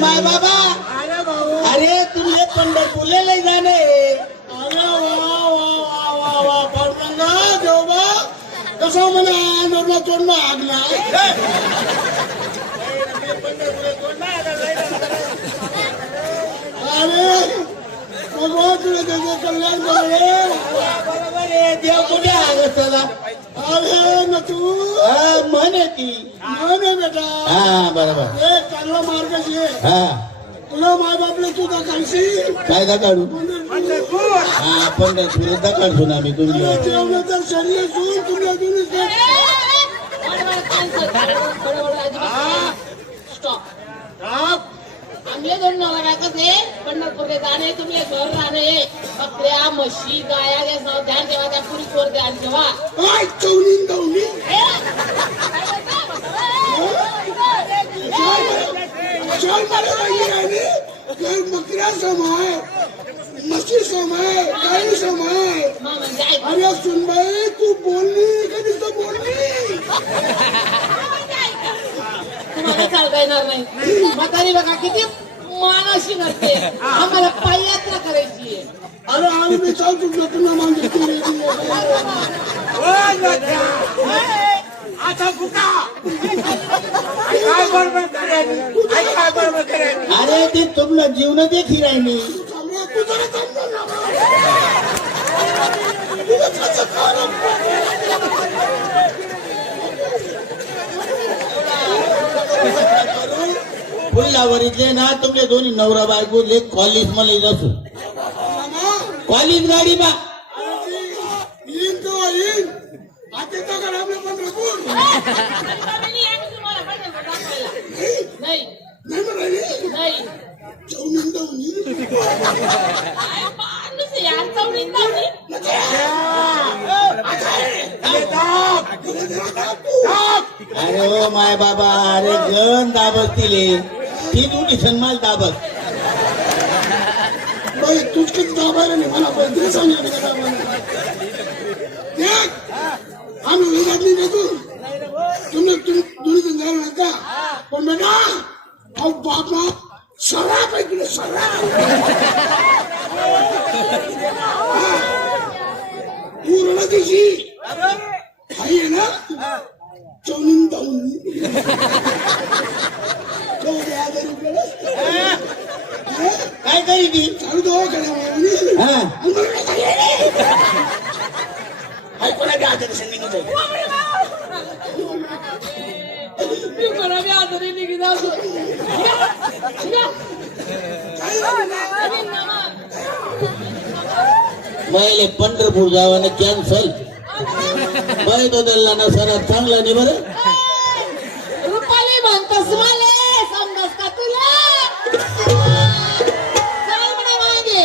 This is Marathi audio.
माय बाबा अरे भाऊ अरे तुमले पंढरपूरला लय जाणे अरे वा वा वा वा पांडुरंगा देवा कसं मला नवरा तोडणं आगला अरे भगवान तुला त्याचं कल्याण करे बरोबर आहे देव कुठे आहे तुला अरे न तू म्हणे ती म्हणे बेटा हा बरोबर एक चांगला मार्ग आहे हा तुला माय बापले तू दाखवशी काय काढू हा पंढरपूर काढतो ना आम्ही तुम्ही जेवणाचं शरीर सून तुला तुम्ही आमले दोन नवराचं ते पंढरपूरले जाणे तुम्ही घर राहणे बकऱ्या म्हशी गाया घ्या ध्यान ठेवा त्या पुरीवर ध्यान ठेवा काय चौनी दौनी बकऱ्या समाय म्हशी समाय गाई समाय अरे सुनबाई तू बोलली कधी तर बोलली तुम्हाला चालता येणार नाही म्हातारी बघा किती मानाशी नसते आम्हाला पाययात्रा करायची आहे अरे आम्ही चालतो तुला मागितली आता फुका काय बरोबर करेल अरे ते तुमला जीवन देखी राहिली तू जरा फुलावरीतले ना तुमले दोन्ही नवरा बायको ले कॉलेज मध्ये जासू कॉलेज गाडी बा येईन तो येईन आता तो का आपलं पंढरपूर नाही नाही म्हणाली नाही चौनी दौनी यार चौडीन जाऊनी अरे ओ माय बाबा अरे गण दाबत तिले ती दुटी सन्मान दाबत बाई तुझ किती दाबायला नाही मला पैसे सांगितलं का दाबायला आम्ही विचारली नाही तुम्ही दुरीतून जायला नका पण बेटा अहो बापा शराब आहे तुला शराब पूर्ण दिवशी आई आहे ना चौनी दाऊन काय करी ती चालू दो कडे हा ऐकून आदर्शन मी आजारी निघी जाऊ मैले पंढरपूर जावाने कॅन्सल बाई बदलला ना सरा चांगला नाही बरं रुपाली म्हणतोस मला समजस का तुला चल म्हणा मागे